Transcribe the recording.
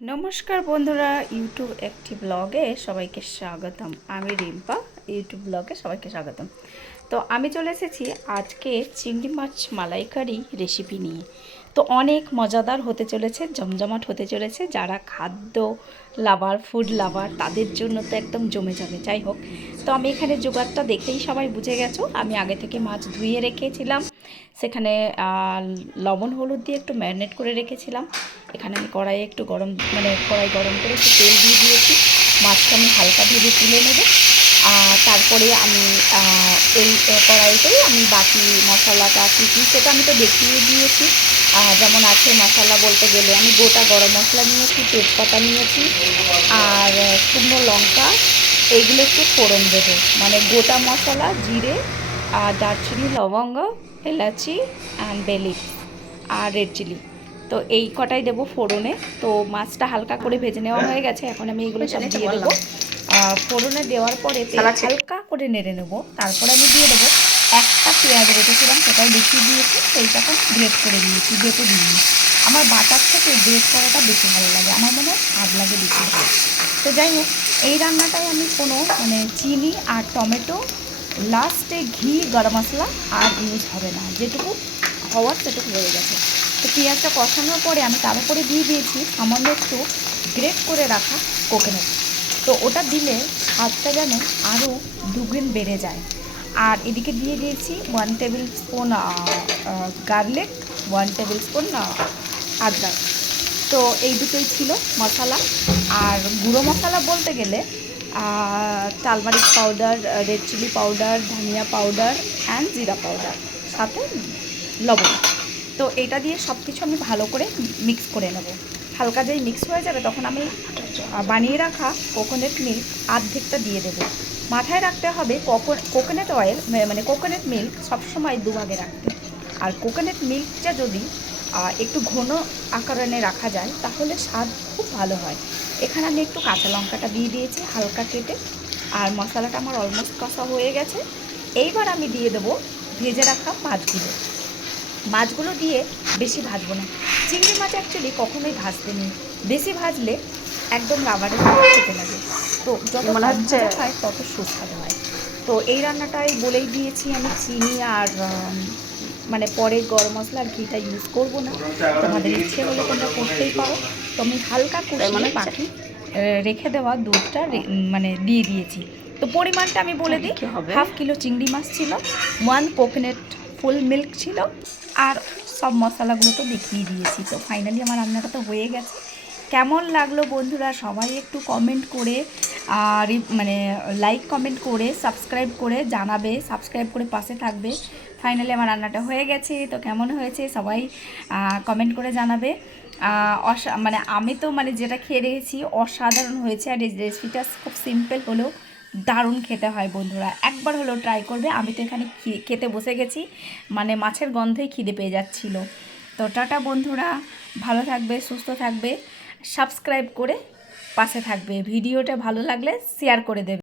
নমস্কার বন্ধুরা, ইউটিউব একটি ব্লগে সবাইকে স্বাগতম। আমি রিম্পা, ইউটিউব ব্লগে সবাইকে স্বাগতম। তো আমি চলে এসেছি আজকে চিংড়ি মাছ মালাইকারি রেসিপি নিয়ে। তো অনেক মজাদার হতে চলেছে, জমজমাট হতে চলেছে। যারা খাদ্য লাভার, ফুড লাভার, তাদের জন্য তো একদম জমে যাবে। যাই হোক, তো আমি এখানে জোগাড়টা দেখেই সবাই বুঝে গেছো। আমি আগে থেকে মাছ ধুয়ে রেখেছিলাম, সেখানে লবণ হলুদ দিয়ে একটু ম্যারিনেট করে রেখেছিলাম। এখানে আমি কড়াইয়ে একটু কড়াই গরম করে একটু তেল দিয়ে দিয়েছি। মাছটা আমি হালকা ভেজে তুলে নেব। তারপরে আমি এই কড়াইতেই আমি বাকি মশলাটা কী কী সেটা আমি তো দেখিয়ে দিয়েছি। যেমন আছে মশলা বলতে গেলে আমি গোটা গরম মশলা নিয়েছি, তেজপাতা নিয়েছি, আর শুকনো লঙ্কা, এইগুলো একটু ফোড়ন দেবো। মানে গোটা মশলা, জিরে আর দারচিনি, লবঙ্গ, এলাচি অ্যান্ড বেলিফ আর রেড চিলি। তো এই কটাই দেবো ফোড়নে। তো মাছটা হালকা করে ভেজে নেওয়া হয়ে গেছে, এখন আমি এগুলো সব দিয়ে দেবো। ফোড়নে দেওয়ার পরে তেল হালকা করে নেড়ে নেবো। তারপরে আমি দিয়ে দেবো একটা পেঁয়াজ রেখেছিলাম, সেটাও দেখিয়ে দিয়েছি। সেইটাকে গ্রেট করে দিয়েছি, বেটে দিইনি। আমার বাটার থেকে গ্রেট করাটা বেশি ভালো লাগে, আমার মনে হয় স্বাদ লাগে বেশি। তো যাই হোক, এই রান্নাটায় আমি কোনো চিনি আর টমেটো, লাস্টে ঘি, গরম মশলা আর ইউজ হবে না। যেটুকু হওয়ার সেটুকু হয়ে গেছে। তো পেঁয়াজটা কষানোর পরে আমি তার উপরে দিয়ে দিয়েছি সামান্য একটু গ্রেট করে রাখা কোকোনাট। তো ওটা দিলে স্বাদটা যেন আরও দুগুণ বেড়ে যায়। আর এদিকে দিয়ে দিয়েছি 1 tablespoon garlic, 1 tablespoon আদরক। তো এই দুটোই ছিল মশলা। আর গুঁড়ো মশলা বলতে গেলে turmeric powder, red chilli powder, ধনিয়া পাউডার অ্যান্ড জিরা পাউডার, সাথে লবণ। তো এটা দিয়ে সব কিছু আমি ভালো করে মিক্স করে নেব। হালকা যেই মিক্স হয়ে যাবে তখন আমি বানিয়ে রাখা কোকোনাট মিল্ক অর্ধেকটা দিয়ে দেবো। মাথায় রাখতে হবে কোকোনাট অয়েল মানে কোকোনাট মিল্ক সবসময় দুভাগে রাখতে। আর কোকোনাট মিল্কটা যদি একটু ঘন আকারে রাখা যায় তাহলে স্বাদ খুব ভালো হয়। এখানে আমি একটু কাঁচা লঙ্কাটা দিয়ে দিয়েছি হালকা কেটে। আর মশলাটা আমার অলমোস্ট কষা হয়ে গেছে। এইবার আমি দিয়ে দেবো ভেজে রাখা মাছগুলো দিয়ে বেশি ভাজবো না। চিংড়ি মাছ অ্যাকচুয়ালি কখনোই ভাজতে নেই, বেশি ভাজলে একদম রাবারের মতো খেতে লাগে। তো যত ভাজা হয় তত সুস্বাদু হয়। তো এই রান্নাটাই বলেই দিয়েছি আমি চিনি আর মানে পরে গরম মশলা আর ঘিটা ইউজ করবো না। তোমাদের ইচ্ছে হলে তোমরা করতেই পারো। তো আমি হালকা কষিয়ে বাকি রেখে দেওয়া দুধটা মানে দিয়ে দিয়েছি। তো পরিমাণটা আমি বলে দিই, 1/2 কিলো চিংড়ি মাছ ছিল, 1 কোকোনাট ফুল মিল্ক ছিল, আর সব মশলাগুলো তো দেখিয়ে দিয়েছি। তো ফাইনালি আমার রান্নাটা তো হয়ে গেছে। কেমন লাগলো বন্ধুরা সবাই একটু কমেন্ট করে আর মানে লাইক কমেন্ট করে সাবস্ক্রাইব করে জানাবে, সাবস্ক্রাইব করে পাশে থাকবে। ফাইনালি আমার রান্নাটা হয়ে গেছে। তো কেমন হয়েছে সবাই কমেন্ট করে জানাবে। মানে আমি তো মানে যেটা খেয়ে রেখেছি অসাধারণ হয়েছে। আর এই রেসিপিটা খুব সিম্পল হলেও দারুণ খেতে হয় বন্ধুরা, একবার হলেও ট্রাই করবে। আমি তো এখানে খেতে বসে গেছি, মানে মাছের গন্ধেই খিদে পেয়ে যাচ্ছিল। তো টাটা বন্ধুরা, ভালো থাকবে, সুস্থ থাকবে, সাবস্ক্রাইব করে পাশে থাকবে। ভিডিওটা ভালো লাগলে শেয়ার করে দেবে।